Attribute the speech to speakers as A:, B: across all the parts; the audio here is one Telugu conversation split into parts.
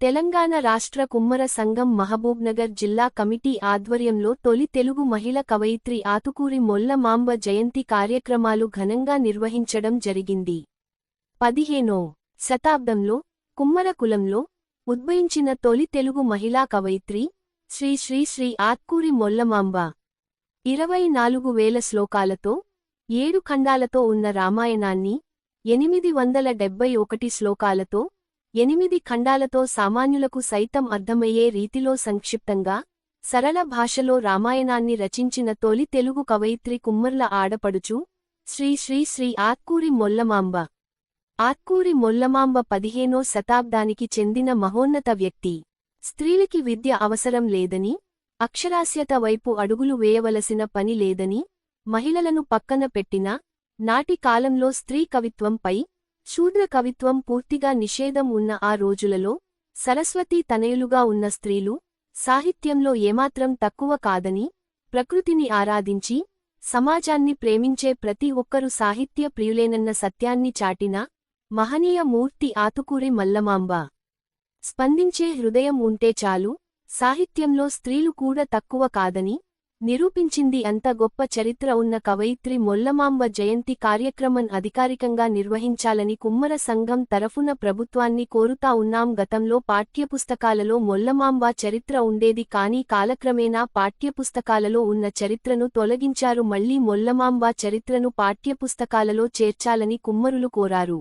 A: తెలంగాణ రాష్ట్ర కుమ్మర సంఘం మహబూబ్నగర్ జిల్లా కమిటీ ఆధ్వర్యంలో తొలి తెలుగు మహిళ కవయిత్రి ఆతుకూరి మొల్లమాంబ జయంతి కార్యక్రమాలు ఘనంగా నిర్వహించడం జరిగింది. పదిహేనో శతాబ్దంలో కుమ్మర కులంలో ఉద్భవించిన తొలి తెలుగు మహిళా కవయిత్రి శ్రీ శ్రీ శ్రీ ఆత్కూరి మొల్లమాంబ ఇరవై నాలుగు వేల శ్లోకాలతో ఏడు ఖండాలతో ఉన్న రామాయణాన్ని ఎనిమిది వందల డెబ్బై ఒకటి శ్లోకాలతో ఎనిమిది ఖండాలతో సామాన్యులకు సైతం అర్థమయ్యే రీతిలో సంక్షిప్తంగా సరళ భాషలో రామాయణాన్ని రచించిన తొలి తెలుగు కవయిత్రి కుమ్మర్ల ఆడపడుచు శ్రీ శ్రీ శ్రీ ఆత్కూరి మొల్లమాంబ. ఆత్కూరి మొల్లమాంబ పదిహేనో శతాబ్దానికి చెందిన మహోన్నత వ్యక్తి. స్త్రీలకి విద్య అవసరం లేదని అక్షరాస్యత వైపు అడుగులు వేయవలసిన పని లేదని మహిళలను పక్కన పెట్టిన నాటి కాలంలో స్త్రీ కవిత్వంపై శూద్ర కవిత్వం పూర్తిగా నిషేధం ఉన్న ఆ రోజులలో సరస్వతీ తనయులుగా ఉన్న స్త్రీలు సాహిత్యంలో ఏమాత్రం తక్కువ కాదని ప్రకృతిని ఆరాధించి సమాజాన్ని ప్రేమించే ప్రతి ఒక్కరు సాహిత్య ప్రియులేనన్న సత్యాన్ని చాటిన మహనీయ మూర్తి ఆతుకూరి మల్లమాంబ. స్పందించే హృదయం ఉంటే చాలు సాహిత్యంలో స్త్రీలు కూడా తక్కువ కాదని నిరూపించింది అంత గొప్ప చరిత్ర ఉన్న కవయిత్రి మొల్లమాంబ జయంతి కార్యక్రమం అధికారికంగా నిర్వహించాలని కుమ్మర సంఘం తరఫున ప్రభుత్వాన్ని కోరుతా ఉన్నాం. గతంలో పాఠ్యపుస్తకాలలో మొల్లమాంబ చరిత్ర ఉండేది కానీ కాలక్రమేణా పాఠ్యపుస్తకాలలో ఉన్న చరిత్రను తొలగించారు. మళ్ళీ మొల్లమాంబ చరిత్రను పాఠ్యపుస్తకాలలో చేర్చాలని కుమ్మరులు కోరారు.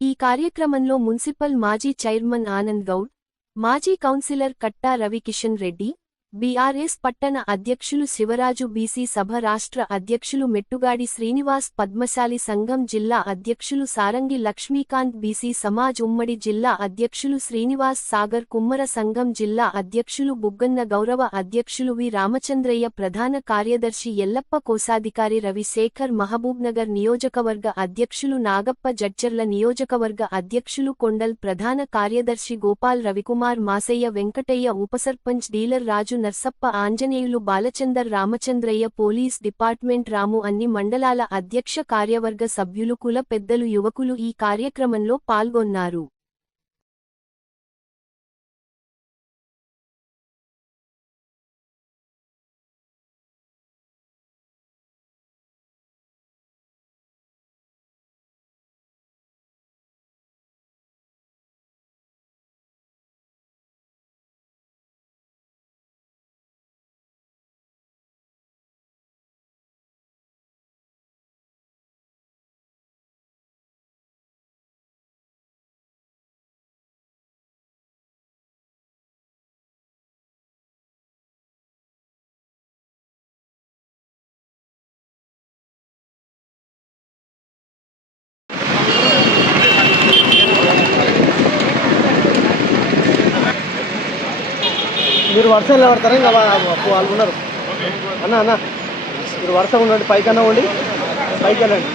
A: ఈ కార్యక్రమంలో మున్సిపల్ మాజీ చైర్మన్ ఆనంద్ గౌడ్ మాజీ కౌన్సిలర్ కట్టా రవికిషన్ రెడ్డి బీఆర్ఎస్ పట్టణ అధ్యక్షులు శివరాజు బీసీ సభ రాష్ట్ర అధ్యక్షులు మెట్టుగాడి శ్రీనివాస్ పద్మశాలి సంఘం జిల్లా అధ్యక్షులు సారంగి లక్ష్మీకాంత్ బీసీ సమాజ్ ఉమ్మడి జిల్లా అధ్యక్షులు శ్రీనివాస్ సాగర్ కుమ్మర సంఘం జిల్లా అధ్యక్షులు బుగ్గన్న గౌరవ అధ్యక్షులు వి. రామచంద్రయ్య ప్రధాన కార్యదర్శి ఎల్లప్ప కోశాధికారి రవిశేఖర్ మహబూబ్నగర్ నియోజకవర్గ అధ్యక్షులు నాగప్ప జడ్చర్ల నియోజకవర్గ అధ్యక్షులు కొండల్ ప్రధాన కార్యదర్శి గోపాల్ రవికుమార్ మాసయ్య వెంకటయ్య ఉపసర్పంచ్ dealer Raju Narsappa Anjaneyulu Balachander Ramachandraiah police department Ramu అన్ని మండలాల అధ్యక్ష కార్యవర్గ సభ్యులు కుల పెద్దలు యువకులు ఈ కార్యక్రమంలో పాల్గొన్నారు.
B: మీరు వర్షంలో పడతారా ఇంకా వాళ్ళు ఉన్నారు అన్న అన్న మీరు వరుసగా ఉండండి పైకి అన్న ఉండి పైకి వెళ్ళండి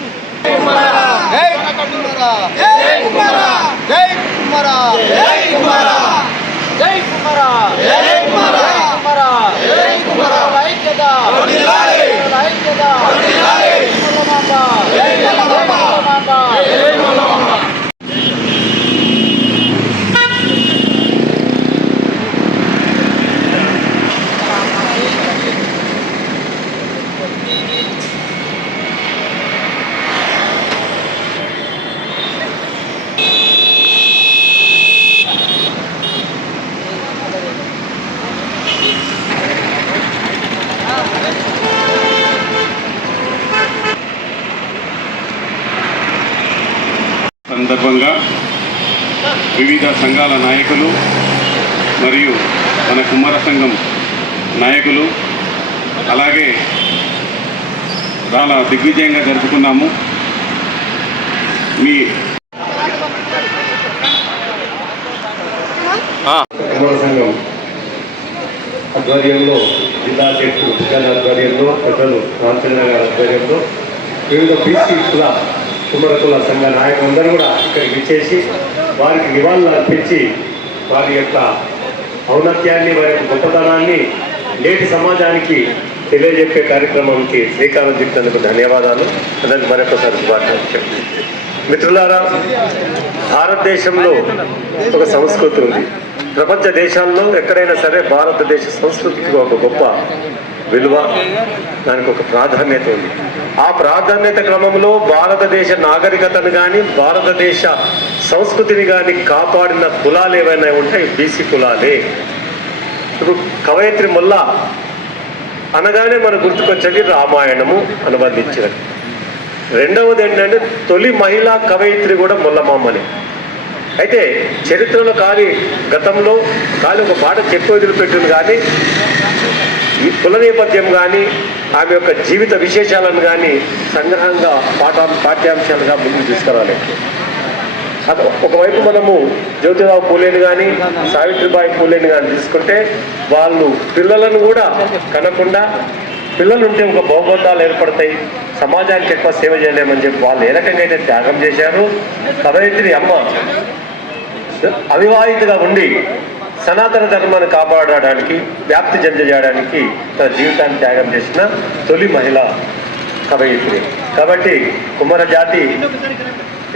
C: సందర్భంగా వివిధ సంఘాల నాయకులు మరియు మన కుమార సంఘం నాయకులు అలాగే చాలా దిగ్విజయంగా జరుపుకున్నాము. మీ
D: కుమార సంఘం ఆధ్వర్యంలో జిల్లా అధ్యక్షుడు విజ్ఞాన ఆధ్వర్యంలో పెద్దలు రామచంద్ర గారి ఆధ్వర్యంలో వివిధ బీసీ కుల కుమ్మర కుల సంఘ నాయకులందరూ కూడా ఇక్కడికి ఇచ్చేసి వారికి నివాళులు అర్పించి వారి యొక్క ఔన్నత్యాన్ని వారి యొక్క గొప్పతనాన్ని నేటి సమాజానికి తెలియజెప్పే కార్యక్రమానికి శ్రీకారం చుట్టినందుకు ధన్యవాదాలు. అందరికి మరొకసారి శుభాకాంక్షలు. మిత్రులారా భారతదేశంలో ఒక సంస్కృతి ఉంది. ప్రపంచ దేశాల్లో ఎక్కడైనా సరే భారతదేశ సంస్కృతికి ఒక గొప్ప విలువ దానికి ఒక ప్రాధాన్యత ఉంది. ఆ ప్రాధాన్యత క్రమంలో భారతదేశ నాగరికతను కానీ భారతదేశ సంస్కృతిని కానీ కాపాడిన కులాలు ఏవైనా ఉంటాయి బీసీ కులాలే. ఇప్పుడు కవయిత్రి మొల్ల అనగానే మన గుర్తుకొచ్చేది రామాయణము అనుబంధించినది రెండవది ఏంటంటే తొలి మహిళా కవయిత్రి కూడా ముల్లమామని అయితే చరిత్రలో కానీ గతంలో కానీ ఒక పాట చెప్పి వదిలిపెట్టింది కానీ ఈ కుల నేపథ్యం కానీ ఆమె యొక్క జీవిత విశేషాలను కానీ సంగ్రహంగా పాఠ పాఠ్యాంశాలుగా ముందుకు తీసుకురాలేదు. ఒకవైపు మనము జ్యోతిరావు పూలేని కానీ సావిత్రిబాయి పూలేని కానీ తీసుకుంటే వాళ్ళు పిల్లలను కూడా కనకుండా పిల్లలు ఉంటే ఒక బహుబంధాలు ఏర్పడతాయి సమాజానికి ఎక్కువ సేవ చేయలేమని చెప్పి వాళ్ళు ఏ రకంగా అయితే త్యాగం చేశారు కవయిత్రి అమ్మ. అవివాహితగా ఉండి సనాతన ధర్మాన్ని కాపాడడానికి వ్యాప్తి చెందజేయడానికి తన జీవితాన్ని త్యాగం చేసిన తొలి మహిళ కవయిత్రి. కాబట్టి కుమ్మర జాతి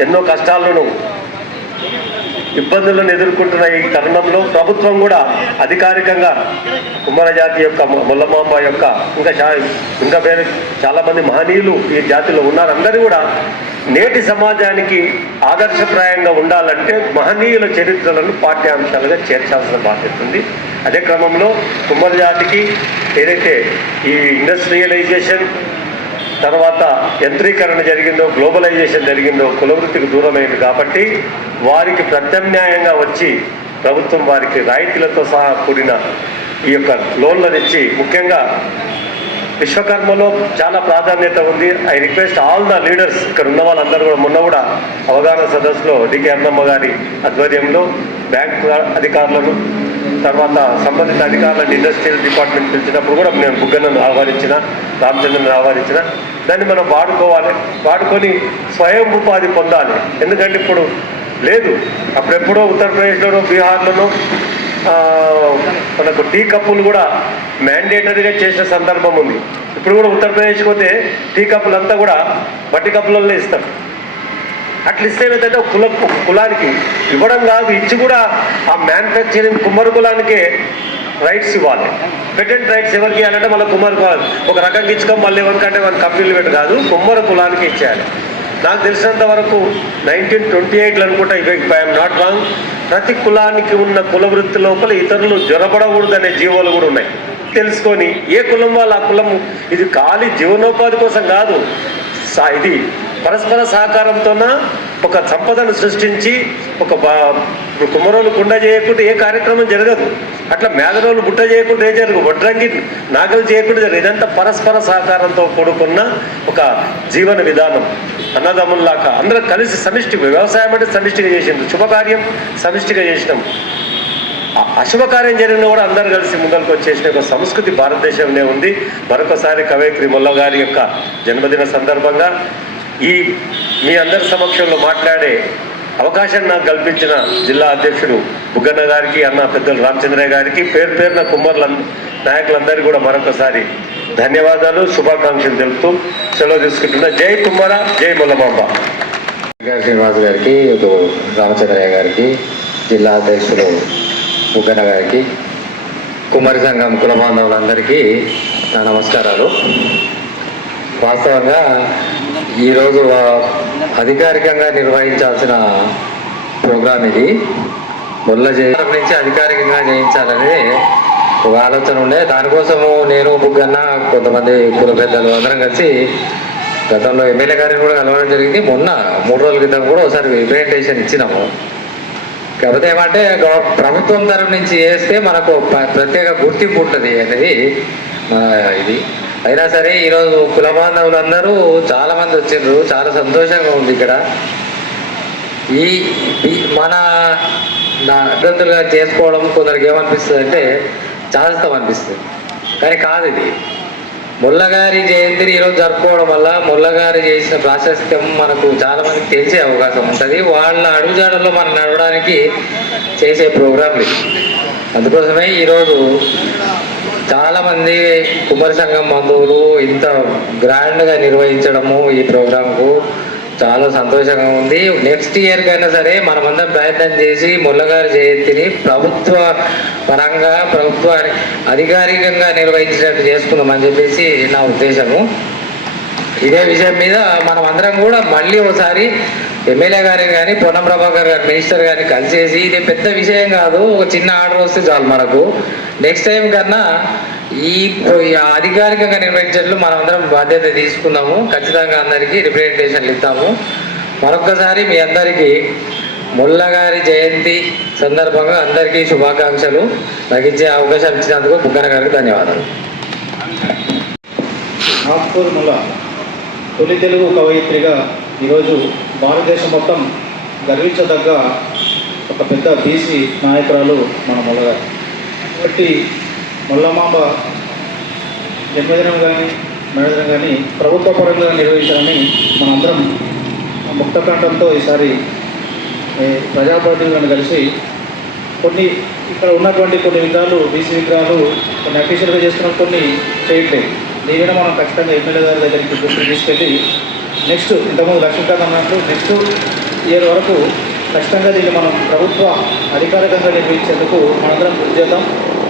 D: ఎన్నో కష్టాలను ఇబ్బందులను ఎదుర్కొంటున్న ఈ తరుణంలో ప్రభుత్వం కూడా అధికారికంగా కుమ్మర జాతి యొక్క ముల్లమాంబ యొక్క ఇంకా ఇంకా వేరే చాలామంది మహనీయులు ఈ జాతిలో ఉన్నారు. అందరూ కూడా నేటి సమాజానికి ఆదర్శప్రాయంగా ఉండాలంటే మహనీయుల చరిత్రలను పాఠ్యాంశాలుగా చేర్చాల్సిన బాధ్యత ఉంది. అదే క్రమంలో కుమ్మర జాతికి ఏదైతే ఈ ఇండస్ట్రియలైజేషన్ తర్వాత యంత్రీకరణ జరిగిందో గ్లోబలైజేషన్ జరిగిందో కులవృత్తికి దూరమైంది కాబట్టి వారికి ప్రత్యామ్నాయంగా వచ్చి ప్రభుత్వం వారికి రాయితీలతో సహా కూడిన ఈ యొక్క లోన్లను ఇచ్చి ముఖ్యంగా విశ్వకర్మలో చాలా ప్రాధాన్యత ఉంది. I request all the leaders ఇక్కడ ఉన్న వాళ్ళందరూ కూడా మొన్న కూడా అవగాహన సదస్సులో డికే అన్నమ్మ గారి ఆధ్వర్యంలో బ్యాంక్ అధికారులను తర్వాత సంబంధిత అధికారులను ఇండస్ట్రియల్ డిపార్ట్మెంట్ పిలిచినప్పుడు కూడా నేను బుగ్గన్నను ఆహ్వానించిన రామచంద్రను ఆహ్వానించిన. దాన్ని మనం వాడుకోవాలి. వాడుకొని స్వయం ఉపాధి పొందాలి. ఎందుకంటే ఇప్పుడు లేదు. అప్పుడెప్పుడో ఉత్తరప్రదేశ్లోనో బీహార్లోనో మనకు టీ కప్పులు కూడా మ్యాండేటరీగా చేసిన సందర్భం ఉంది. ఇప్పుడు కూడా ఉత్తరప్రదేశ్ పోతే టీ కప్పులు అంతా కూడా మట్టి కప్పులలో ఇస్తారు అట్లా ఇస్తే ఏంటంటే కుల కులానికి ఇవ్వడం కాదు ఇచ్చి కూడా ఆ మ్యానుఫ్యాక్చరింగ్ కుమ్మరి కులానికే రైట్స్ ఇవ్వాలి. పెటెంట్ రైట్స్ ఎవరికి ఇవ్వాలంటే మళ్ళీ కుమ్మరి కులాలు ఒక రకంగా ఇచ్చుకోం మళ్ళీ ఎవరికంటే మన కంపెనీలు పెట్టు కాదు కుమ్మరి కులానికి ఇచ్చేయాలి. నాకు తెలిసినంత వరకు నైన్టీన్ ట్వంటీ ఎయిట్లో అనుకుంటా ఇఫ్ ఐఎమ్ నాట్ రాంగ్ ప్రతి కులానికి ఉన్న కుల వృత్తి లోపల ఇతరులు జ్వరపడకూడదనే జీవోలు కూడా ఉన్నాయి. తెలుసుకొని ఏ కులం వాళ్ళు ఆ కులము? ఇది ఖాళీ జీవనోపాధి కోసం కాదు. ఇది పరస్పర సహకారంతోన ఒక సంపదను సృష్టించి ఒక కుమ్మరోలు కుండ చేయకుండా ఏ కార్యక్రమం జరగదు. అట్లా మేదరోలు బుట్ట చేయకుండా ఏ జరగదు. వడ్రంగి నాగలు చేయకుండా జరగదు. ఇదంతా పరస్పర సహకారంతో కూడుకున్న ఒక జీవన విధానం. అన్నదమ్ముల్లాగా అందరూ కలిసి సమిష్టి వ్యవసాయం అంటే సమిష్టిగా చేసిండ్రు. శుభకార్యం సమిష్టిగా చేసినాం. అశుభకార్యం జరిగిన కూడా అందరు కలిసి ముందరకు వచ్చేసిన ఒక సంస్కృతి భారతదేశంలో ఉంది. మరొకసారి కవయిత్రి మొల్ల గారి యొక్క జన్మదిన సందర్భంగా ఈ మీ అందరి సమక్షంలో మాట్లాడే అవకాశం నాకు కల్పించిన జిల్లా అధ్యక్షుడు బుగ్గన్న గారికి అన్న పెద్దలు రామచంద్రయ్య గారికి పేరు పేరున కుమ్మర్ల నాయకులందరికీ కూడా మరొకసారి ధన్యవాదాలు శుభాకాంక్షలు తెలుపుతూ సెలవు తీసుకుంటున్నా. జై కుమ్మర జై మొల్లమాంబ
E: శ్రీనివాస్ గారికి ఇటు రామచంద్రయ్య గారికి జిల్లా అధ్యక్షుడు ముగ్గన్న గారికి కుమారి సంఘం కుల బాంధవులందరికీ నా నమస్కారాలు. వాస్తవంగా ఈరోజు అధికారికంగా నిర్వహించాల్సిన ప్రోగ్రాం ఇది. మొల్ల నుంచి అధికారికంగా చేయించాలని ఒక ఆలోచన ఉండే. దానికోసము నేను బుగ్గన్న కొంతమంది కుల పెద్దలు అందరం కలిసి గతంలో ఎమ్మెల్యే గారిని కూడా కలవడం జరిగింది. మొన్న మూడు రోజుల క్రితం కూడా ఒకసారి రిప్రజెంటేషన్ ఇచ్చినాము. కాకపోతే ఏమంటే ప్రభుత్వం తరఫు నుంచి చేస్తే మనకు ప్రత్యేక గుర్తింపు ఉంటుంది అనేది ఇది. అయినా సరే ఈరోజు కుల బాంధవులందరూ చాలా మంది వచ్చిండ్రు. చాలా సంతోషంగా ఉంది ఇక్కడ. ఈ మన నా అభ్యర్థులుగా చేసుకోవడం కొందరికి ఏమనిపిస్తుంది అంటే చాదస్తం అనిపిస్తుంది కానీ కాదు ఇది. ముల్లగారి జయంతిని ఈరోజు జరుపుకోవడం వల్ల ముల్లగారి చేసిన ప్రాశస్త్యం మనకు చాలా మందికి తెలిసే అవకాశం ఉంటుంది. వాళ్ళ అడుగుజాడల్లో మనం నడవడానికి చేసే ప్రోగ్రాంలు అందుకోసమే ఈరోజు చాలా మంది సంఘం బంధువులు ఇంత గ్రాండ్గా నిర్వహించడము ఈ ప్రోగ్రాంకు చాలా సంతోషంగా ఉంది. నెక్స్ట్ ఇయర్ కైనా సరే మనమందరం ప్రయత్నం చేసి ముల్లగారి జయంతిని ప్రభుత్వ పరంగా ప్రభుత్వ అధికారికంగా నిర్వహించినట్టు చేసుకుందామని చెప్పేసి నా ఉద్దేశము. ఇదే విషయం మీద మనం అందరం కూడా మళ్ళీ ఒకసారి ఎమ్మెల్యే గారిని కానీ పొన్నం ప్రభాకర్ గారి మినిస్టర్ గారిని కలిసేసి ఇది పెద్ద విషయం కాదు ఒక చిన్న ఆర్డర్ వస్తే చాలు మనకు. నెక్స్ట్ టైం కన్నా ఈ అధికారికంగా నిర్వహించట్లు మనం అందరం బాధ్యత తీసుకుందాము ఖచ్చితంగా అందరికీ రిప్రజెంటేషన్లు ఇద్దాము మరొక్కసారి మీ అందరికీ ముల్లగారి జయంతి సందర్భంగా అందరికీ శుభాకాంక్షలు. నాకు ఇచ్చే అవకాశం ఇచ్చినందుకు బుగ్గన గారికి ధన్యవాదాలు.
F: నాగ్పూర్ ముల తొలి తెలుగు కవయిత్రిగా ఈరోజు భారతదేశం మొత్తం గర్వించదగ్గ ఒక పెద్ద బీసీ నాయకురాలు మన ముల్లగారు కాబట్టి మొల్లమాంబ జన్మదినం కానీ మేడదినం కానీ ప్రభుత్వ పరంగా నిర్వహించాలని మనందరం ముక్తకంఠంతో ఈసారి ప్రజాప్రతినిధులను కలిసి కొన్ని ఇక్కడ ఉన్నటువంటి కొన్ని విగ్రహాలు బీసీ విగ్రహాలు కొన్ని అఫీషియల్గా చేస్తున్నాం కొన్ని చేయట్లేదు. దీని మనం ఖచ్చితంగా ఎమ్మెల్యే గారి దగ్గరికి గుర్తు తీసుకెళ్ళి నెక్స్ట్ ఇంతకుముందు లక్ష్మీకాంత్ అన్నట్టు నెక్స్ట్ ఇయర్ వరకు ఖచ్చితంగా దీన్ని మనం ప్రభుత్వ అధికారికంగా నిర్వహించేందుకు మనందరం కృషి చేద్దాం.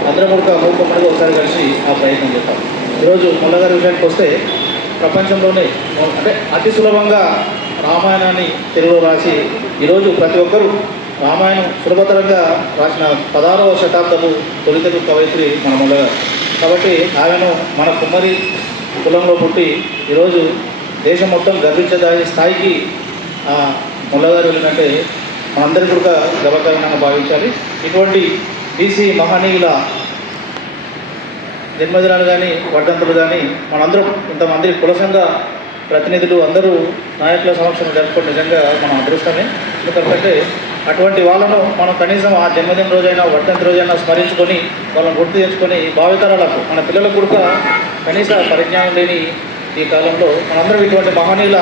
F: అందరం కూడా మూకుమ్మడిగా ఒకసారి కలిసి ఆ ప్రయత్నం చేద్దాం. ఈరోజు ముల్లగారి విషయానికి వస్తే ప్రపంచంలోనే అంటే అతి సులభంగా రామాయణాన్ని తెలుగులో రాసి ఈరోజు ప్రతి ఒక్కరూ రామాయణం సులభతరంగా రాసిన పదహారవ శతాబ్దపు తొలి తెలుగు కవయిత్రి మన ముల్లగారు. కాబట్టి ఆమెను మన కుమ్మరి కులంలో పుట్టి ఈరోజు దేశం మొత్తం గర్వించదాని స్థాయికి ముల్లగారు వెళ్ళినట్టే మనందరికీ కూడా గర్వకారణంగా భావించాలి. ఇటువంటి బీసీ మహనీయుల జన్మదినాలు కానీ వర్ధంతులు కానీ మనందరం ఇంతమంది కుల ప్రతినిధులు అందరూ నాయకుల సమక్షంలో జరుపుకోవడం నిజంగా మన అదృష్టమే. ఎందుకంటే అటువంటి వాళ్ళను మనం కనీసం ఆ జన్మదిన రోజైనా వర్ధంతి రోజైనా స్మరించుకొని వాళ్ళని గుర్తు తెచ్చుకొని భావితరాలకు మన పిల్లలకు కూడా కనీస పరిజ్ఞానం లేని ఈ కాలంలో మనందరం ఇటువంటి మహనీయుల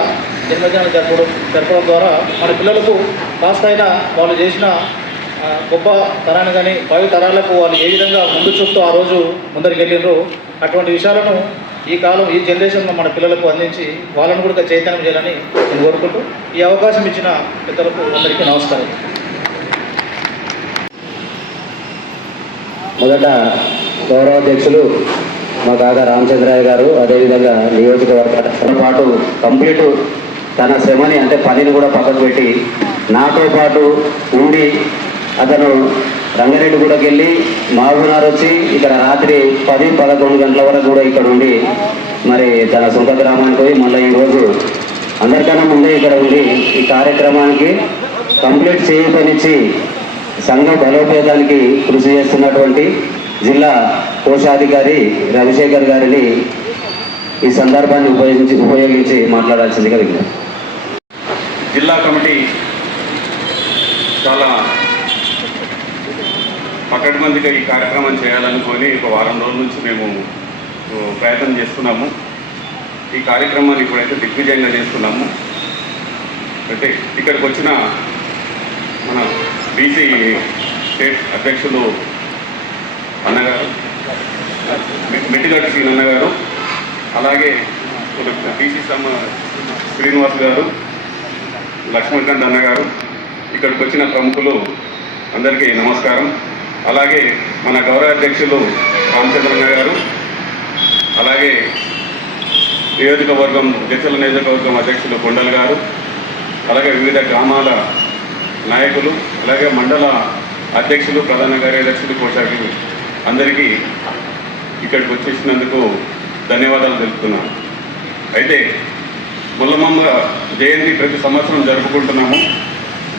F: జన్మదినాలు జరపడం జరపడం ద్వారా మన పిల్లలకు కాస్త అయినా వాళ్ళు చేసిన గొప్ప తరాన్ని కానీ భావి తరాలకు వాళ్ళు ఏ విధంగా ముందు చూపుతూ ఆ రోజు ముందరికి వెళ్ళిండ్రో అటువంటి విషయాలను ఈ కాలం ఈ జనరేషన్లో మన పిల్లలకు అందించి వాళ్ళను కూడా చైతన్యం చేయాలని నేను కోరుకుంటూ ఈ అవకాశం ఇచ్చిన పెద్దలకు అందరికీ నమస్కారం.
G: మొదట గౌరవాధ్యక్షులు మా కాక రామచంద్రయ్య గారు అదేవిధంగా నియోజకవర్గంతో పాటు కంప్లీట్ తన శ్రమని అంటే పనిని కూడా పక్కకు పెట్టి నాతో పాటు ఉండి అతను రంగారెడ్డి గూడకి వెళ్ళి మహబూబ్నగర్ వచ్చి ఇక్కడ రాత్రి పది పదకొండు గంటల వరకు కూడా ఇక్కడ ఉండి మరి తన సొంత గ్రామానికి పోయి మళ్ళీ ఈరోజు అందరికన్నా ముందే ఇక్కడ ఉండి ఈ కార్యక్రమానికి కంప్లీట్ చేయటనిచ్చి సంఘ బలోపేతానికి కృషి చేస్తున్నటువంటి జిల్లా కోశాధికారి రవిశేఖర్ గారిని ఈ సందర్భాన్ని ఉపయోగించి ఉపయోగించి మాట్లాడాల్సిందిగా విజ్ఞప్తి.
C: జిల్లా కమిటీ చాలా పకడ్బందీగా ఈ కార్యక్రమం చేయాలనుకొని ఒక వారం రోజుల నుంచి మేము ప్రయత్నం చేస్తున్నాము. ఈ కార్యక్రమాన్ని ఇప్పుడైతే దిగ్విజయంగా చేస్తున్నాము. అంటే ఇక్కడికి వచ్చిన మన బీసీ స్టేట్ అధ్యక్షులు అన్నగారు మెట్టిగట్టి మెట్టిగడ్డ శ్రీ అన్నగారు అలాగే బీసీ సమ్మ శ్రీనివాస్ గారు లక్ష్మణకాంత్ అన్నగారు ఇక్కడికి వచ్చిన ప్రముఖులు అందరికీ నమస్కారం. అలాగే మన గౌరవ అధ్యక్షులు రామచంద్రన్న గారు అలాగే నియోజకవర్గం జడ్చల నియోజకవర్గం అధ్యక్షులు కొండల్ గారు అలాగే వివిధ గ్రామాల నాయకులు అలాగే మండల అధ్యక్షులు ప్రధాన కార్యదర్శులు కోశాఖలు అందరికీ ఇక్కడికి వచ్చేసినందుకు ధన్యవాదాలు తెలుపుతున్నాను. అయితే ముల్లమమ్మ జయంతి ప్రతి సంవత్సరం జరుపుకుంటున్నాము.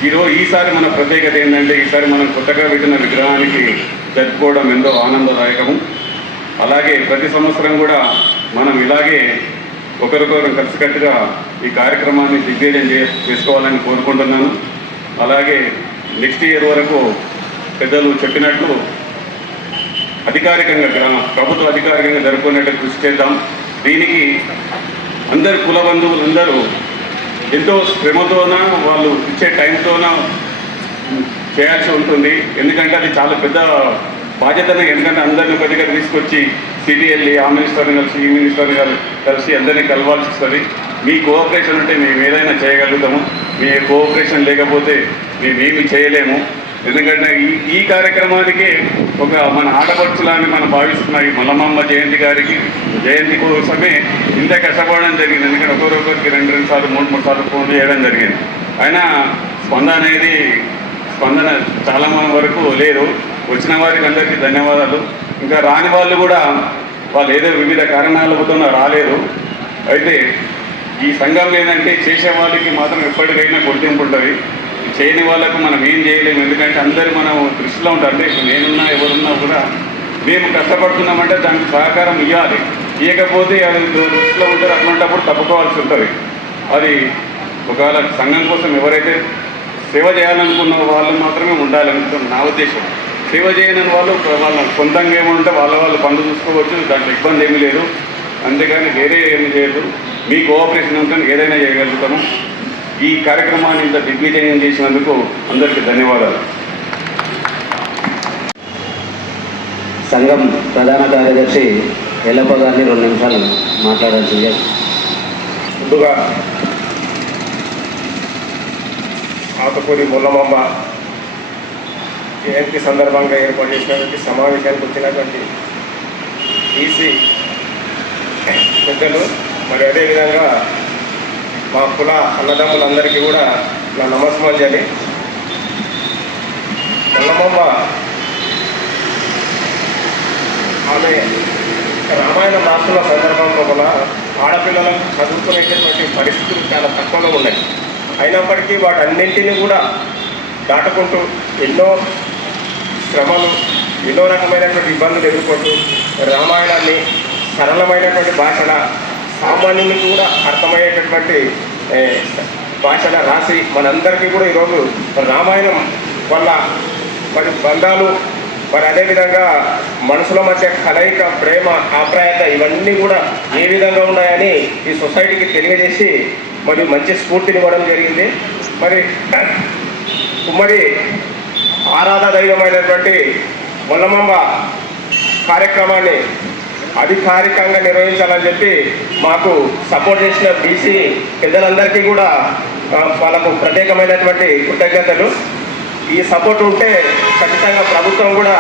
C: ఈరోజు ఈసారి మన ప్రత్యేకత ఏంటంటే ఈసారి మనం కొత్తగా పెట్టిన విగ్రహానికి జరుపుకోవడం ఎంతో ఆనందదాయకము. అలాగే ప్రతి సంవత్సరం కూడా మనం ఇలాగే ఒకరికొకరు కలిసికట్టుగా ఈ కార్యక్రమాన్ని దిగ్విజయం చేసుకోవాలని కోరుకుంటున్నాను. అలాగే నెక్స్ట్ ఇయర్ వరకు పెద్దలు చెప్పినట్లు అధికారికంగా గ్రామ ప్రభుత్వ అధికారికంగా జరుపుకునేట్టు కృషి చేద్దాం. దీనికి అందరు కుల బంధువులందరూ ఎంతో శ్రమతోన వాళ్ళు ఇచ్చే టైంతోన చేయాల్సి ఉంటుంది. ఎందుకంటే అది చాలా పెద్ద బాధ్యతను. ఎందుకంటే అందరిని ఒక తీసుకొచ్చి సిటీ వెళ్ళి ఆ మినిస్టర్ని కలిసి ఈ మినిస్టర్ని కలిసి అందరినీ కలవాల్సి వస్తుంది. మీ కోఆపరేషన్ ఉంటే మేము ఏదైనా చేయగలుగుతాము. మీ కోఆపరేషన్ లేకపోతే మేమేమి చేయలేము. ఎందుకంటే ఈ ఈ కార్యక్రమానికి ఒక మన ఆడపడుచులాన్ని మనం భావిస్తున్న ఈ మల్లమ్మ జయంతి గారికి జయంతి కోసమే ఇంత కష్టపడడం జరిగింది. ఎందుకంటే ఒకరొకరికి రెండు రెండు సార్లు మూడు మూడు సార్లు ఫోన్ చేయడం జరిగింది. అయినా స్పందన అనేది స్పందన చాలా మంది వరకు లేదు. వచ్చిన వారికి అందరికీ ధన్యవాదాలు. ఇంకా రాని వాళ్ళు కూడా వాళ్ళు ఏదో వివిధ కారణాలతో రాలేదు. అయితే ఈ సంఘం ఏంటంటే చేసే వాళ్ళకి మాత్రం ఎప్పటికైనా గుర్తింపు ఉంటుంది. చేయని వాళ్ళకు మనం ఏం చేయలేము. ఎందుకంటే అందరు మనం దృష్టిలో ఉంటారు. అంటే ఇప్పుడు నేనున్నా ఎవరున్నా కూడా మేము కష్టపడుతున్నామంటే దానికి సహకారం ఇవ్వాలి ఇవ్వకపోతే అది దృష్టిలో ఉంటారు. అట్లాంటప్పుడు తప్పుకోవాల్సి ఉంటుంది. అది ఒకవేళ సంఘం కోసం ఎవరైతే సేవ చేయాలనుకున్న వాళ్ళు మాత్రమే ఉండాలనుకుంటున్నాను నా ఉద్దేశం. సేవ చేయని వాళ్ళు వాళ్ళ సొంతంగా ఏమంటే వాళ్ళ వాళ్ళు పనులు చూసుకోవచ్చు. దాంట్లో ఇబ్బంది ఏమీ లేదు. అంతేగాని వేరే ఏమి చేయదు మీ కోఆపరేషన్ ఉంటుంది ఏదైనా చేయగలుగుతాము. ఈ కార్యక్రమాన్ని ఇంత దిగ్విజయం చేసినందుకు అందరికీ ధన్యవాదాలు.
G: సంఘం ప్రధాన కార్యదర్శి ఎల్లప్ప గారిని రెండు నిమిషాలు మాట్లాడాల్సిందే.
H: ముందుగా ఆకుపూరి ముల్లమాంబ జయంతి సందర్భంగా ఏర్పాటు చేసినటువంటి సమావేశానికి వచ్చినటువంటి ఈసీ పెద్దలు మరి అదేవిధంగా మా కుల అన్నదమ్ములందరికీ కూడా నా నమస్మాంజలి ముల్లమాంబ ఆమె రామాయణ రాస్తున్న సందర్భంలో కూడా ఆడపిల్లలకు చదువుకునేటటువంటి పరిస్థితులు చాలా తక్కువగా ఉన్నాయి. అయినప్పటికీ వాటన్నింటినీ కూడా దాటుకుంటూ ఎన్నో శ్రమలు ఎన్నో రకమైనటువంటి ఇబ్బందులు ఎదుర్కొంటూ రామాయణాన్ని సరళమైనటువంటి భాషల సామాన్యునికి కూడా అర్థమయ్యేటటువంటి భాషగా రాసి మనందరికీ కూడా ఈరోజు రామాయణం వల్ల మరి బంధాలు మరి అదేవిధంగా మనుషుల మధ్య కలయిక ప్రేమ ఆప్యాయత ఇవన్నీ కూడా ఏ విధంగా ఉన్నాయని ఈ సొసైటీకి తెలియజేసి మరియు మంచి స్ఫూర్తిని ఇవ్వడం జరిగింది. మరి కుమ్మరి ఆరాధ దైవమైనటువంటి మొల్లమంబ కార్యక్రమాన్ని అధికారికంగా నిర్వహించాలని చెప్పి మాకు సపోర్ట్ చేసిన బీసీ పెద్దలందరికీ కూడా వాళ్ళకు ప్రత్యేకమైనటువంటి కృతజ్ఞతలు. ఈ సపోర్ట్ ఉంటే ఖచ్చితంగా ప్రభుత్వం కూడా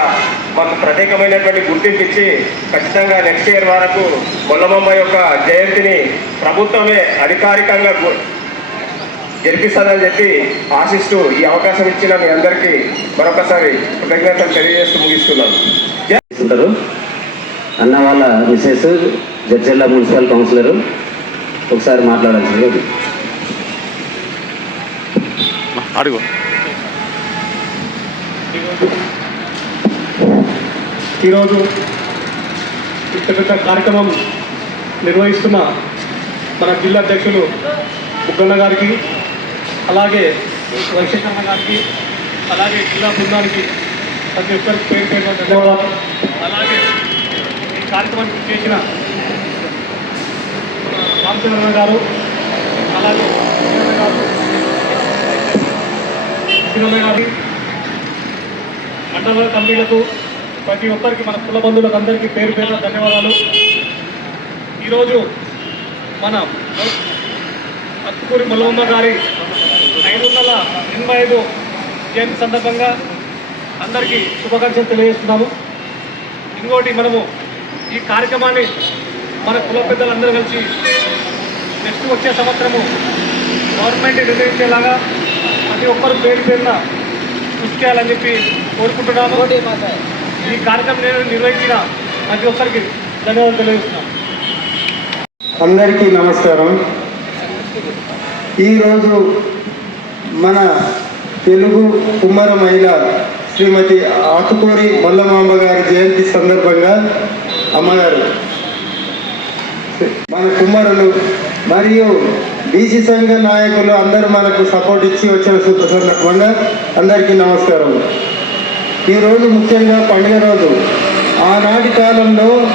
H: మాకు ప్రత్యేకమైనటువంటి గుర్తింపు ఇచ్చి ఖచ్చితంగా నెక్స్ట్ ఇయర్ వరకు మొల్లమమ్మ యొక్క జయంతిని ప్రభుత్వమే అధికారికంగా గు- జరిపిస్తుందని చెప్పి ఆశిస్తూ ఈ అవకాశం ఇచ్చిన మీ అందరికీ మరొకసారి కృతజ్ఞతలు తెలియజేస్తూ ముగిస్తున్నాను.
G: అన్న వాళ్ళ మిసెస్ జడ్చెల్ల మున్సిపల్ కౌన్సిలర్. ఒకసారి మాట్లాడాల్సింది
C: అడుగు.
I: ఈరోజు ఇంత పెద్ద కార్యక్రమం నిర్వహిస్తున్న మన జిల్లా అధ్యక్షులు బుగ్గన్న గారికి అలాగే వైశేఖరణ గారికి అలాగే జిల్లా బృందానికి ప్రతి ఒక్కరికి పేరు పేరు ధన్యవాదాలు. అలాగే ఈ చేసిన రామచంద్రన్న గారు అలాగే గారు గారి మండల కమిటీలకు ప్రతి ఒక్కరికి మన కుల బంధువులకు అందరికీ పేరు పేరున ధన్యవాదాలు. ఈరోజు మన అత్తుకూరి మల్లమ్మ గారి ఐదు వందల ఎనభై ఐదు జయంతి సందర్భంగా అందరికీ శుభాకాంక్షలు తెలియజేస్తున్నాము. ఇంకోటి మనము ఈ కార్యక్రమాన్ని మన కుల పెద్దలందరూ కలిసి నెక్స్ట్ వచ్చే సంవత్సరము గవర్నమెంట్ నిర్ణయించేలాగా ప్రతి ఒక్కరు పేరు పేరున కృషి చేయాలని చెప్పి కోరుకుంటున్నాను. ఈ కార్యక్రమం నేను నిర్వహించిన ప్రతి ఒక్కరికి ధన్యవాదాలు తెలియజేస్తున్నాను.
J: అందరికీ నమస్కారం. ఈరోజు మన తెలుగు కుమ్మర మహిళ శ్రీమతి ఆకుకూరి మల్లమాంబ గారి జయంతి సందర్భంగా అమ్మగారు. మన కుమారులు మరియు బీసీ సంఘ నాయకులు అందరూ మనకు సపోర్ట్ ఇచ్చి వచ్చిన శుద్ధ సందర్భంగా అందరికీ నమస్కారం. ఈరోజు ముఖ్యంగా పండుగ రోజు. ఆనాటి కాలంలో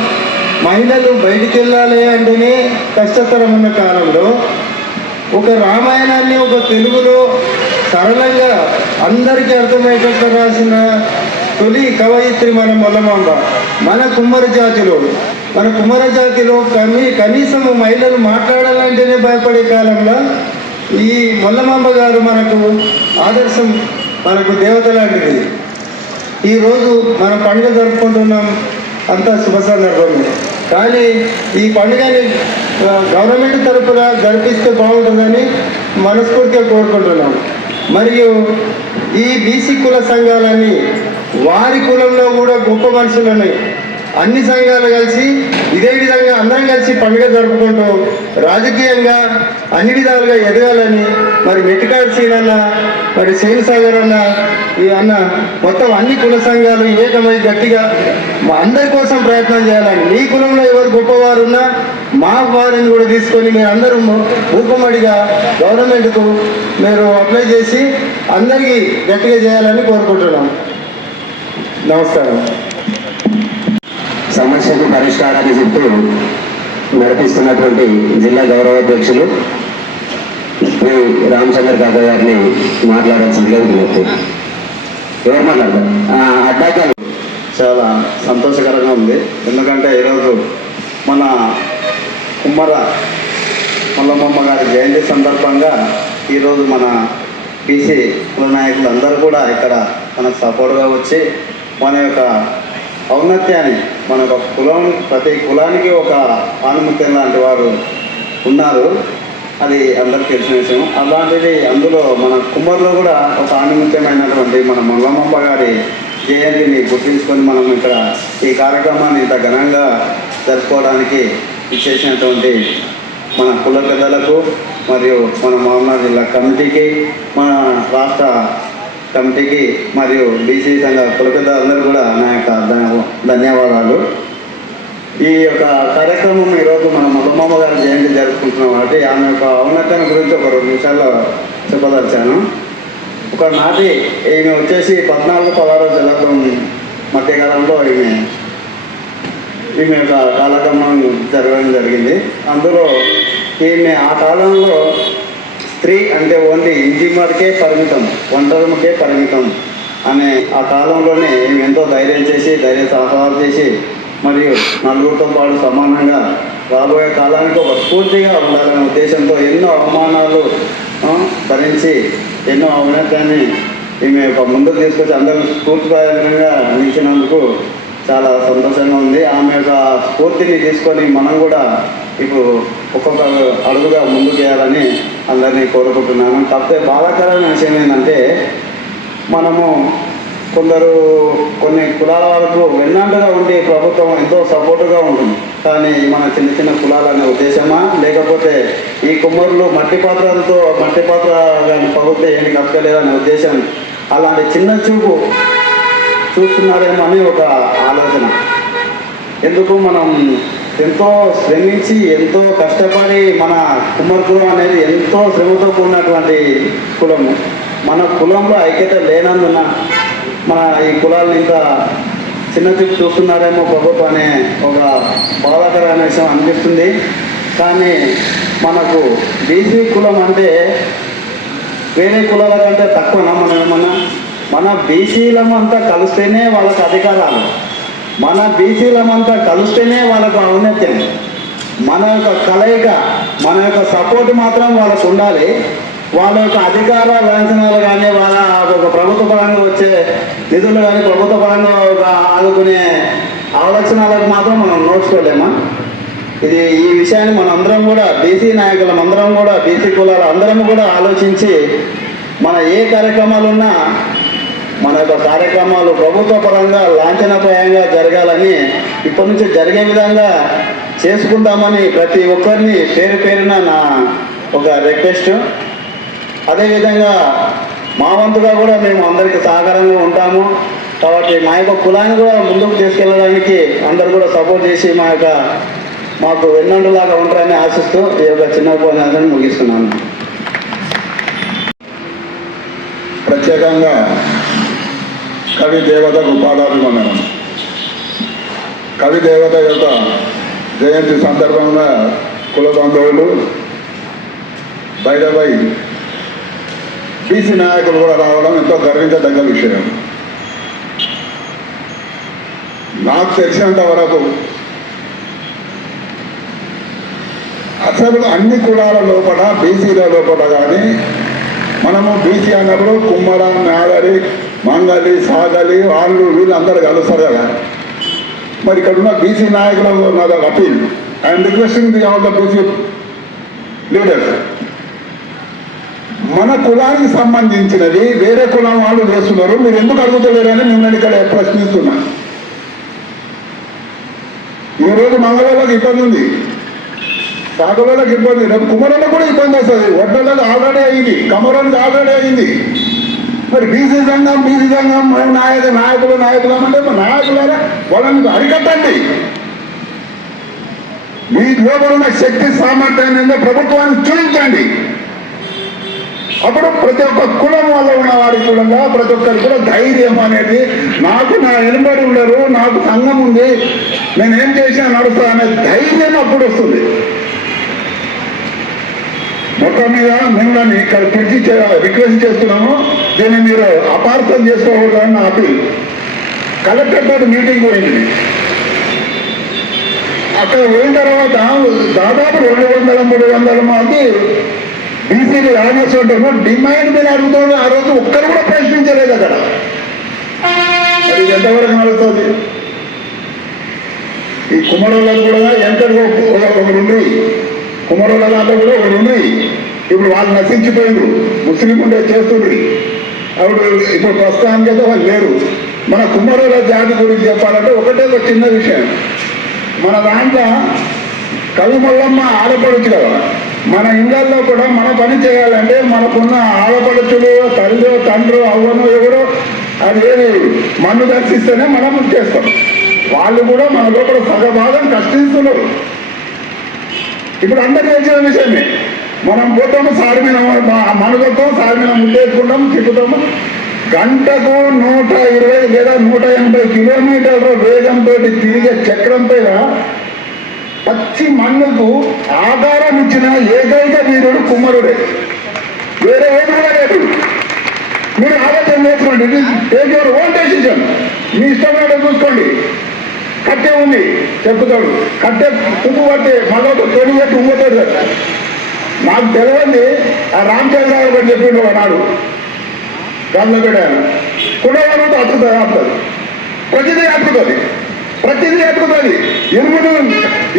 J: మహిళలు బయటికి వెళ్ళాలి అంటేనే కష్టతరమైన కాలంలో ఒక రామాయణాన్ని ఒక తెలుగులో సరళంగా అందరికీ అర్థమయ్యేటట్లు రాసిన తొలి కవయిత్రి మన మొల్లమాంబ. మన కుమ్మరి జాతిలో
B: మన కుమ్మర జాతిలో కనీ కనీసం మహిళలు మాట్లాడాలంటేనే భయపడే కాలంలో ఈ మొల్లమాంబ గారు మనకు ఆదర్శం మనకు దేవత లాంటిది. ఈరోజు మనం పండుగ జరుపుకుంటున్నాం అంతా శుభ సందర్భమే. కానీ ఈ పండుగని గవర్నమెంట్ తరఫున జరిపిస్తే బాగుంటుందని మనస్ఫూర్తిగా కోరుకుంటున్నాం. మరియు ఈ బీసీ కుల సంఘాలని వారి కులంలో కూడా గొప్ప మనుషులని అన్ని సంఘాలు కలిసి ఇదే విధంగా అందరం కలిసి పండుగ జరుపుకుంటూ రాజకీయంగా అన్ని విధాలుగా ఎదగాలని మరి మెట్టికాడు సీనన్న మరి శైల్ సాగర్ అన్న ఈ అన్న మొత్తం అన్ని కుల సంఘాలు ఏకమై గట్టిగా అందరి కోసం ప్రయత్నం చేయాలని మీ కులంలో ఎవరు గొప్పవారు ఉన్నా మా వారిని కూడా తీసుకొని మీరు అందరూ ఊకమడిగా గవర్నమెంట్కు మీరు అప్లై చేసి అందరికీ గట్టిగా చేయాలని కోరుకుంటున్నాం. నమస్కారం.
G: సమస్యకు పరిష్కారాన్ని చెప్తూ నడిపిస్తున్నటువంటి జిల్లా గౌరవాధ్యక్షులు శ్రీ రామచంద్ర కాక గారిని మాట్లాడాల్సిందిగా విజ్ఞప్తి ఎవరు మాట్లాడతారు? ఆ, అడ్డాకాలు.
B: చాలా సంతోషకరంగా ఉంది. ఎందుకంటే ఈరోజు మన కుమ్మర మల్లమ్మమ్మ గారి జయంతి సందర్భంగా ఈరోజు మన బీసీ కుల నాయకులు అందరూ కూడా ఇక్కడ మనకు సపోర్ట్గా వచ్చి మన యొక్క ఔన్నత్యాన్ని మన యొక్క కులం ప్రతి కులానికి ఒక ఆనుమత్యం లాంటి వారు ఉన్నారు. అది అందరికీ తెలిసిన విషయం. అలాంటిది అందులో మన కుమ్మర్లో కూడా ఒక ఆనుమత్యమైనటువంటి మన మల్లమ్మమ్మ గారి జయంతిని గుర్తించుకొని మనం ఇక్కడ ఈ కార్యక్రమాన్ని ఇంత ఘనంగా జరుపుకోవడానికి ఇచ్చేసినటువంటి మన కుల పెద్దలకు మరియు మన మహమ్మద్ జిల్లా కమిటీకి మన రాష్ట్ర కమిటీకి మరియు బీసీ సంఘ కుల అందరూ కూడా నా యొక్క ధన్య- ధన్యవాదాలు. ఈ యొక్క కార్యక్రమం ఈరోజు మన మధుమామ గారి జయంతి జరుపుకుంటున్నాం. కాబట్టి ఆమె యొక్క ఔన్నత్యాన్ని గురించి ఒక రెండు నిమిషాల్లో చెప్పదలిచాను. ఒకనాటి ఈమె వచ్చేసి పద్నాలుగు పదహారు జిల్లాలో మధ్యకాలంలో ఈమె ఈమె యొక్క కాలక్రమం జరగడం జరిగింది. అందులో ఈమె ఆ కాలంలో స్త్రీ అంటే ఓన్లీ ఇంజిమర్కే పరిమితం ఒంటరికే పరిమితం అనే ఆ కాలంలోనే ఈమె ఎంతో ధైర్యం చేసి ధైర్య సాహసాలు చేసి మరియు నలుగురితో పాటు సమానంగా రాబోయే కాలానికి ఒక స్ఫూర్తిగా ఉండాలనే ఉద్దేశంతో ఎన్నో అవమానాలు భరించి ఎన్నో ఔన్నత్యాన్ని ఈమె ఒక ముందుకు తీసుకొచ్చి అందరూ స్ఫూర్తిదాయకంగా నిలిచినందుకు చాలా సంతోషంగా ఉంది. ఆమె యొక్క స్ఫూర్తిని తీసుకొని మనం కూడా ఇప్పుడు ఒక్కొక్క అడుగుగా ముందుకు చేయాలని అందరినీ కోరుకుంటున్నాను. కాకపోతే బాధాకరమైన విషయం ఏంటంటే మనము కొందరు కొన్ని కులాల వరకు వెన్నంటగా ఉండి ప్రభుత్వం ఎంతో సపోర్టుగా ఉంటుంది. కానీ మన చిన్న చిన్న కులాలనే ఉద్దేశమా? లేకపోతే ఈ కుమ్మరులు మట్టి పాత్రలతో మట్టి పాత్ర ప్రభుత్వం ఏమి కక్కలేదనే ఉద్దేశం అలాంటి చిన్న చూపు చూస్తున్నారేమో అని ఒక ఆలోచన. ఎందుకు మనం ఎంతో శ్రమించి ఎంతో కష్టపడి మన కుమ్మరి కులం అనేది ఎంతో శ్రమతో కూడినటువంటి కులము. మన కులంలో ఐక్యత లేనందున మన ఈ కులాలను ఇంత చిన్న చూపు చూస్తున్నారేమో ప్రభుత్వం అనే ఒక బాధాకరమైన విషయం అనిపిస్తుంది. కానీ మనకు బీసీ కులం అంటే వేరే కులాల కంటే తక్కువనా మనం ఏమన్నా మన బీసీలమంతా కలిస్తేనే వాళ్ళకి అధికారాలు. మన బీసీలమంతా కలిస్తేనే వాళ్ళకు ఔన్నత్యం. మన యొక్క కలయిక మన యొక్క సపోర్ట్ మాత్రం వాళ్ళకు ఉండాలి. వాళ్ళ యొక్క అధికార లాంఛనాలు కానీ వాళ్ళ ఒక ప్రభుత్వ పరంగా వచ్చే నిధులు కానీ ప్రభుత్వ పరంగా ఆదుకునే ఆలోచనలకు మాత్రం మనం నోచుకోలేమా? ఇది ఈ విషయాన్ని మన అందరం కూడా బీసీ నాయకులం అందరం కూడా బీసీ కులాలు అందరం కూడా ఆలోచించి మన ఏ కార్యక్రమాలు ఉన్నా మన యొక్క కార్యక్రమాలు ప్రభుత్వ పరంగా లాంఛనప్రాయంగా జరగాలని ఇప్పటి నుంచి జరిగే విధంగా చేసుకుంటామని ప్రతి ఒక్కరిని పేరు పేరున నా ఒక రిక్వెస్ట్. అదేవిధంగా మా వంతుగా కూడా మేము అందరికీ సహకారంగా ఉంటాము. కాబట్టి మా యొక్క కులాన్ని కూడా ముందుకు తీసుకెళ్ళడానికి అందరు కూడా సపోర్ట్ చేసి మా యొక్క మాకు వెన్నంటులాగా ఉంటారని ఆశిస్తూ ఈ యొక్క చిన్న ఉపన్యాసాన్ని ముగిస్తున్నాను.
K: ప్రత్యేకంగా కవి దేవతకు పాదాభివందనం. కవి దేవత యొక్క జయంతి సందర్భంగా కుల బంధువులు బయటపై బీసీ నాయకులు కూడా రావడం ఎంతో గర్వించదగ్గ విషయం. నాకు తెలిసినంత వరకు అసలు అన్ని కులాల లోపల బీసీల లోపల కానీ మనము బీసీ అన్నప్పుడు కుమ్మరం నాగరి మంగలి సాగలి వాళ్ళు వీళ్ళు అందరు కలుస్తారు కదా. మరి ఇక్కడ ఉన్న బీసీ నాయకులు నాకు appeal I'm requesting the all the BC leaders మన కులానికి సంబంధించినది వేరే కులం వాళ్ళు చేస్తున్నారు మీరు ఎందుకు అడుగుతలేరని మిమ్మల్ని ఇక్కడ ప్రశ్నిస్తున్నా. ఈ రోజు మంగళవాళ్ళకి ఇబ్బంది ఉంది. సాగవాళ్ళకి ఇబ్బంది రేపు కుమరంలో కూడా ఇబ్బంది వస్తుంది. వడ్డలకు ఆల్రెడీ అయింది. కమరానికి ఆల్రెడీ అయింది. మరి బీసీ సంఘం బీసీ సంఘం నాయక నాయకులు నాయకులు అంటే మా నాయకులారా వాళ్ళని అరికట్టండి. మీ లోపల ఉన్న శక్తి సామర్థ్యాన్ని ప్రభుత్వాన్ని చూపించండి. అప్పుడు ప్రతి ఒక్క కులం వల్ల ఉన్న వారికి కూడా ప్రతి ఒక్కరికి కూడా ధైర్యం అనేది నాకు నా వెనుబడి ఉండరు నాకు సంఘం ఉంది నేను ఏం చేసినా నడుస్తా అనే ధైర్యం అప్పుడు వస్తుంది. మొత్తం మీద మిమ్మల్ని ఇక్కడ పిలిచి రిక్వెస్ట్ చేస్తున్నాము. దీన్ని మీరు అపార్థం చేసుకోకూడదని నా అప్పీల్ కలెక్టర్ తోటి మీటింగ్ పోయింది. అక్కడ పోయిన తర్వాత దాదాపు రెండు వందల మూడు వందల మంది బీసీలు ఆనర్స్ డిమాండ్ మీద అడుగుతాడు ఆ రోజు ఒక్కరు కూడా ప్రశ్నించలేదు అక్కడ. మరి ఎంతవరకు నడుస్తుంది ఈ కుమరోళ్ళకు కూడా ఎంత ఒకరు ఉన్నాయి? కుమరోళ్ళ దాంట్లో కూడా ఒకరు ఉన్నాయి. ఇప్పుడు వాళ్ళు నశించిపోయిండ్రు ముస్లిం ఉండే చేస్తుండ్రి అప్పుడు ఇప్పుడు ప్రస్తుతానికి అయితే వాళ్ళు లేరు. మన కుమ్మరోళ్ళ జాతి గురించి చెప్పాలంటే ఒకటే ఒక చిన్న విషయం. మన దాంట్లో కవి మల్లమ్మ ఆడపడుచు కదా. మన ఇళ్ళలో కూడా మన పని చేయాలంటే మనకున్న ఆడపడుచులు తల్లి తండ్రి అవ్వను ఎవరో అది ఏది మన్ను దర్శిస్తేనే మనం చేస్తాం. వాళ్ళు కూడా మన లోపల సగభాగం కష్టిస్తున్నారు. ఇప్పుడు అందరికీ తెలిసిన విషయమే. మనం పోతాము సారి మీద మనగొస్తాం సారి మీద ముట్టేసుకుంటాం తిప్పుతాము గంటకు నూట ఇరవై లేదా నూట ఎనభై కిలోమీటర్ల వేగంతో తిరిగే చక్రం పైన పచ్చి మన్నుకు ఆధారం ఇచ్చిన ఏకైక వీరుడు కుమ్మరుడే వేరే ఏది లేదు మీరు ఆలోచన చేసుకోండి. టేక్ యువర్ ఓన్ డెసిషన్ మీ ఇష్టం చూసుకోండి. కట్టే ఉంది చెప్తాడు కట్టే తుమ్ము పట్టే మళ్ళీ తొలి పెట్టి సార్ నాకు తెలియంది ఆ రామచంద్ర గారు చెప్పిండు నాడు గల్లబెడ కుడవనంతో అతను ఆపుతుంది ప్రతిదీ అప్పుడు ప్రతిదీ అతుకుతుంది ఇరుముడు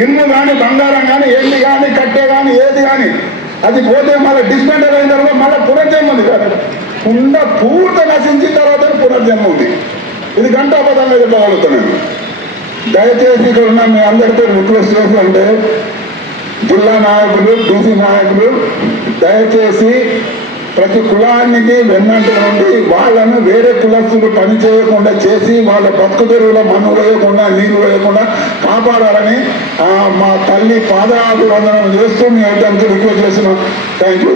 K: ఇనుము కానీ బంగారం కానీ ఎన్ని కానీ కట్టే కానీ ఏది కానీ అది పోతే మళ్ళీ డిస్మెంటల్ అయిన తర్వాత మళ్ళీ పునర్జన్మ ఉంది. కుండ పూర్త నశించిన తర్వాత పునర్జన్మ ఉంది. ఇది గంటాపదంగా చెప్పగలుగుతున్నాను దయచేసి ఇక్కడ ఉన్న మీ అందరితో రిక్వెస్ట్ చేస్తుంటే జిల్లా నాయకులు డీసీ నాయకులు దయచేసి ప్రతి కులానికి వెన్నంటి ఉండి వాళ్ళను వేరే కులస్తులు పని చేయకుండా చేసి వాళ్ళ బతుకు తెరువులో మన్ను వేయకుండా నీరు వేయకుండా కాపాడాలని మా తల్లి పాదయాత్ర చేస్తూ మీ అందరికీ రిక్వెస్ట్ చేస్తున్నాం. Thank you